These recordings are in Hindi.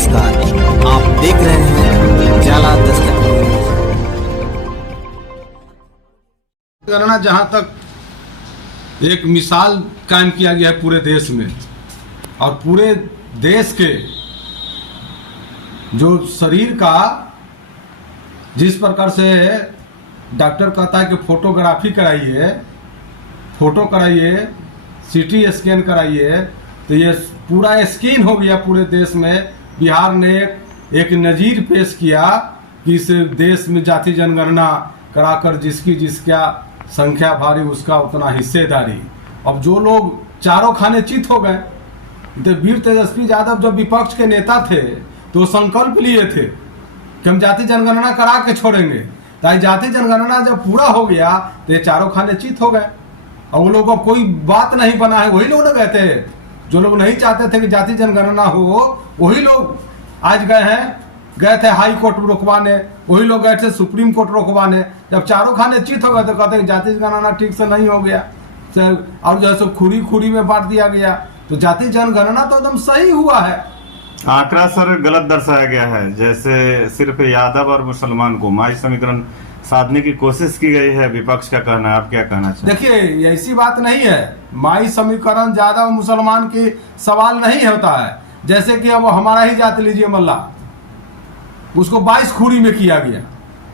नमस्कार, आप देख रहे हैं जाला दस्तक। गणना जहाँ तक एक मिसाल कायम किया गया है पूरे देश में, और पूरे देश के जो शरीर का जिस प्रकार से डॉक्टर कहता है कि फोटोग्राफी कराइए, फोटो कराइए, सीटी स्कैन कराइए, तो ये पूरा स्कैन हो गया पूरे देश में। बिहार ने एक नज़ीर पेश किया कि इस देश में जाति जनगणना कराकर जिसकी जिसका संख्या भारी उसका उतना हिस्सेदारी। अब जो लोग चारों खाने चित हो गए, तो वीर तेजस्वी यादव जब विपक्ष के नेता थे तो संकल्प लिए थे कि हम जाति जनगणना करा के छोड़ेंगे। ताकि जाति जनगणना जब पूरा हो गया तो ये चारों खाने चित हो गए। और वो लोगों को कोई बात नहीं बना है, वही लोग न गए थे जो लोग नहीं चाहते थे कि जाति जनगणना हो, वही लोग आज गए थे हाई कोर्ट रुकवाने, वही लोग गए थे सुप्रीम कोर्ट रुकवाने। जब चारों खाने चित हो गए तो कहते हैं जाति जनगणना ठीक से नहीं हो गया, और जैसे खुरी खुरी में बांट दिया गया। तो जाति जनगणना तो एकदम सही हुआ है। आंकड़ा सर गलत दर्शाया गया है, जैसे सिर्फ यादव और मुसलमान को माई समीकरण साधने की कोशिश की गई है, विपक्ष का कहना है। आप क्या कहना चाहते हैं? देखिए, ऐसी बात नहीं है। माई समीकरण यादव मुसलमान की सवाल नहीं होता है। जैसे कि अब हमारा ही जात लीजिए मल्ला, उसको 22 खूरी में किया गया,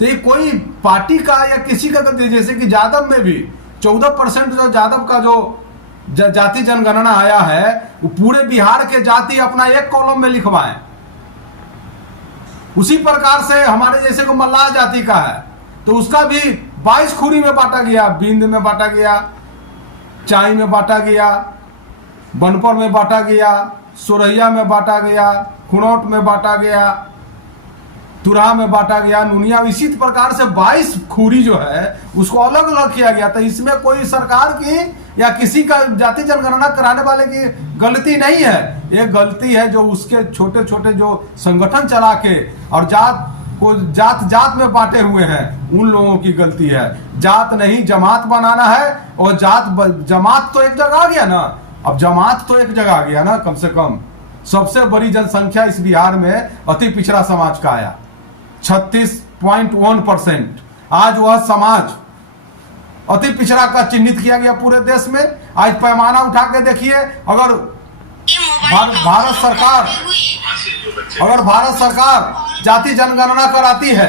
तो ये कोई पार्टी का या किसी का गलती। जैसे कि यादव में भी 14% जो यादव का जो जाति जनगणना आया है, वो पूरे बिहार के जाति अपना एक कॉलम में लिखवाए। उसी प्रकार से हमारे जैसे को मल्लाह जाति का है तो उसका भी 22 खूरी में बांटा गया। बींद में बांटा गया, चाई में बांटा गया, बनपर में बांटा गया, सोरैया में बांटा गया, खुनौट में बांटा गया, तुरहा में बांटा गया, नुनिया। इसी प्रकार से 22 खूरी जो है उसको अलग अलग किया गया। तो इसमें कोई सरकार की या किसी का जाति जनगणना कराने वाले की गलती नहीं है। ये गलती है जो उसके छोटे छोटे जो संगठन चला के और जात को जात जात में बांटे हुए हैं, उन लोगों की गलती है। जात नहीं जमात बनाना है, और जमात तो एक जगह आ गया ना। अब जमात तो एक जगह आ गया ना। कम से कम सबसे बड़ी जनसंख्या इस बिहार में अति पिछड़ा समाज का आया, 36.1%। आज वह समाज अति पिछड़ा का चिन्हित किया गया पूरे देश में। आज पैमाना उठा के देखिए, अगर भारत सरकार जाति जनगणना कराती है,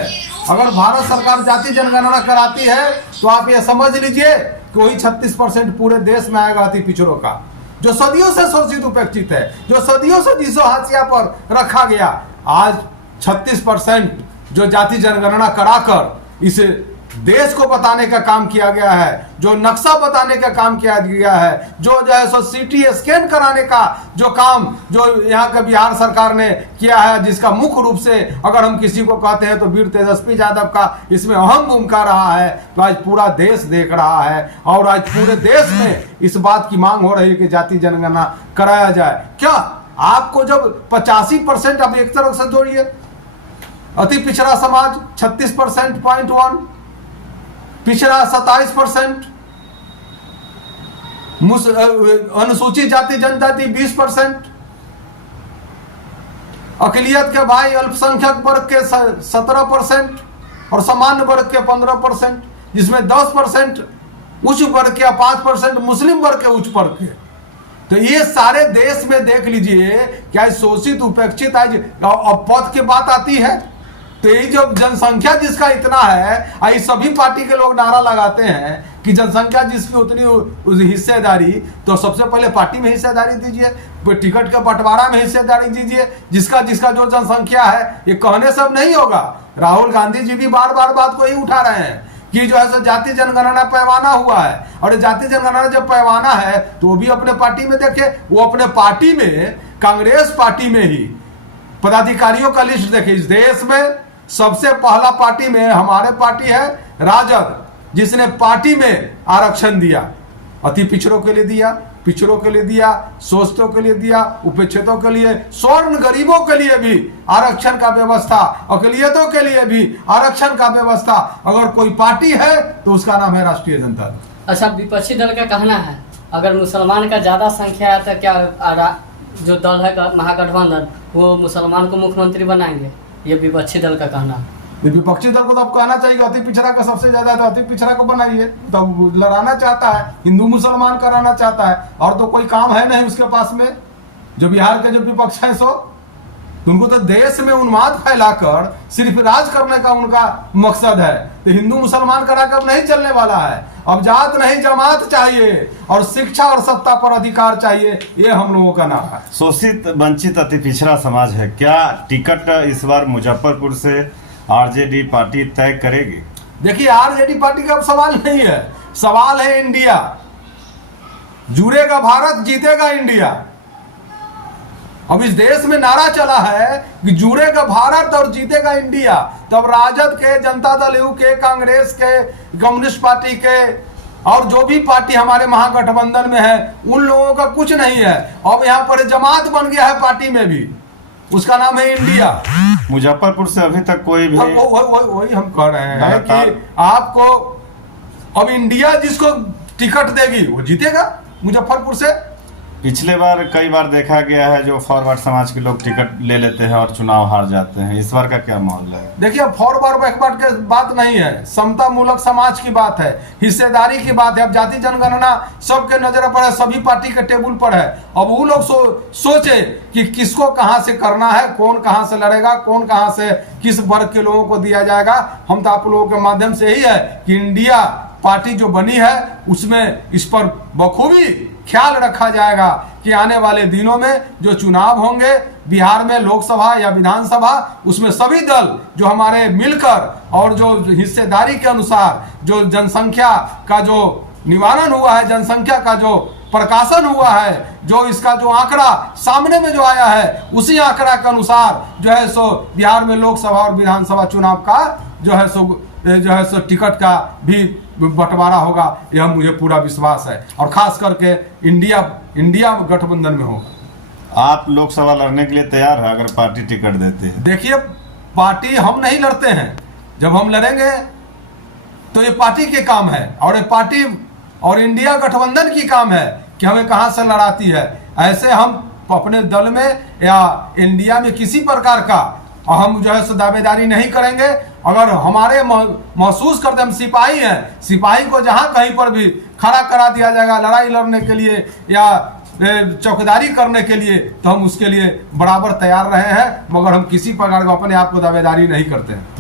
अगर भारत सरकार जाति जनगणना कराती है तो आप ये समझ लीजिए कि वही 36% पूरे देश में आएगा अति पिछड़ों का, जो सदियों से शोषित उपेक्षित है, जो सदियों से जिसो हाशिया पर रखा गया। आज 36% जो जाति जनगणना कराकर इस देश को बताने का काम किया गया है, जो नक्शा बताने का काम किया गया है, जो है सो सीटी स्कैन कराने का जो काम जो यहाँ का बिहार सरकार ने किया है, जिसका मुख्य रूप से अगर हम किसी को कहते हैं तो वीर तेजस्वी यादव का इसमें अहम भूमिका रहा है। तो आज पूरा देश देख रहा है, और आज पूरे देश में इस बात की मांग हो रही है कि जाति जनगणना कराया जाए। क्या आपको जब 85% अब एक तरफ से जोड़िए, अति पिछड़ा समाज 36.1%, पिछड़ा 27%, अनुसूचित जाति जनजाति 20%, अकलियत के भाई अल्पसंख्यक वर्ग के 17% और सामान्य वर्ग के 15%, जिसमें 10% उच्च वर्ग के, 5% मुस्लिम वर्ग के उच्च वर्ग के। तो ये सारे देश में देख लीजिए क्या शोषित उपेक्षित। आज अब पद की बात आती है तो ये जो जनसंख्या जिसका इतना है, आई सभी पार्टी के लोग नारा लगाते हैं कि जनसंख्या जिसकी उतनी हिस्सेदारी, तो सबसे पहले पार्टी में हिस्सेदारी दीजिए, टिकट के बंटवारा में हिस्सेदारी दीजिए, जिसका जिसका जो जनसंख्या है। ये कहने सब नहीं होगा। राहुल गांधी जी भी बार बार बात को ही उठा रहे हैं कि जो है सो जाति जनगणना पैमाना हुआ है, और जाति जनगणना जब पैमाना है तो वो भी अपने पार्टी में देखे। वो अपने पार्टी में, कांग्रेस पार्टी में ही पदाधिकारियों का लिस्ट देखे। इस देश में सबसे पहला पार्टी में हमारे पार्टी है राजद, जिसने पार्टी में आरक्षण दिया, अति पिछड़ों के लिए दिया, पिछड़ों के लिए दिया, शोषितों के लिए दिया, उपेक्षितों के लिए, स्वर्ण गरीबों के लिए भी आरक्षण का व्यवस्था, अकलियतों के लिए भी आरक्षण का व्यवस्था। अगर कोई पार्टी है तो उसका नाम है राष्ट्रीय जनता दल। अच्छा, विपक्षी दल का कहना है अगर मुसलमान का ज्यादा संख्या है तो क्या जो दल है महागठबंधन वो मुसलमान को मुख्यमंत्री बनाएंगे, ये विपक्षी दल का कहना। विपक्षी दल को तो अब कहना चाहिए अति पिछड़ा का सबसे ज्यादा है तो अति पिछड़ा को बनाइए। तो लड़ाना चाहता है, हिंदू मुसलमान कराना चाहता है, और तो कोई काम है नहीं उसके पास में। जो बिहार के जो विपक्ष है सो उनको तो देश में उन्माद फैलाकर सिर्फ राज करने का उनका मकसद है। तो हिंदू मुसलमान कराकर नहीं चलने वाला है। अब जात नहीं जमात चाहिए और शिक्षा और सत्ता पर अधिकार चाहिए, ये हम लोगों का नाम है। शोषित वंचित अति पिछड़ा समाज है, क्या टिकट इस बार मुजफ्फरपुर से आरजेडी पार्टी तय करेगी? देखिए आरजेडी पार्टी का अब सवाल नहीं है, सवाल है इंडिया। जुड़ेगा भारत, जीतेगा इंडिया। अब इस देश में नारा चला है कि जुड़ेगा भारत और जीतेगा इंडिया। तब राजद के, जनता दल यू के, कांग्रेस के, कम्युनिस्ट पार्टी के और जो भी पार्टी हमारे महागठबंधन में है उन लोगों का कुछ नहीं है। अब यहाँ पर जमात बन गया है पार्टी में भी, उसका नाम है इंडिया। मुजफ्फरपुर से अभी तक कोई भी वही हम कह रहे हैं कि आपको अब इंडिया जिसको टिकट देगी वो जीतेगा मुजफ्फरपुर से। पिछले बार कई बार देखा गया है जो फॉरवर्ड समाज के लोग टिकट ले लेते हैं और चुनाव हार जाते हैं, इस बार का क्या माहौल है? देखिए फॉरवर्ड बैकवर्ड की बात नहीं है, समता मूलक समाज की बात है, हिस्सेदारी की बात है। अब जाति जनगणना सबके नजर पर है, सभी पार्टी के टेबल पर है। अब वो लोग सोचे कि किसको कहां से करना है, कौन कहां से लड़ेगा, कौन कहां से किस वर्ग के लोगों को दिया जाएगा। हम तो आप लोगों के माध्यम से यही है कि इंडिया पार्टी जो बनी है उसमें इस पर बखूबी ख्याल रखा जाएगा कि आने वाले दिनों में जो चुनाव होंगे बिहार में, लोकसभा या विधानसभा, उसमें सभी दल जो हमारे मिलकर और जो हिस्सेदारी के अनुसार जो जनसंख्या का जो निवारण हुआ है, जनसंख्या का जो प्रकाशन हुआ है, जो इसका जो आंकड़ा सामने में जो आया है उसी आंकड़ा के अनुसार जो है सो बिहार में लोकसभा और विधानसभा चुनाव का जो है सो टिकट का भी बंटवारा होगा, यह मुझे पूरा विश्वास है। और खास करके इंडिया गठबंधन में होगा। आप लोकसभा लड़ने के लिए तैयार है अगर पार्टी टिकट देती है? देखिए पार्टी हम नहीं लड़ते हैं, जब हम लड़ेंगे तो ये पार्टी के काम है और ये पार्टी और इंडिया गठबंधन की काम है कि हमें कहां से लड़ाती है। ऐसे हम अपने दल में या इंडिया में किसी प्रकार का हम जो है दावेदारी नहीं करेंगे। अगर हमारे महसूस करते हम सिपाही हैं, सिपाही को जहां कहीं पर भी खड़ा करा दिया जाएगा लड़ाई लड़ने के लिए या चौकीदारी करने के लिए, तो हम उसके लिए बराबर तैयार रहे हैं, मगर हम किसी प्रकार का अपने आप को दावेदारी नहीं करते हैं।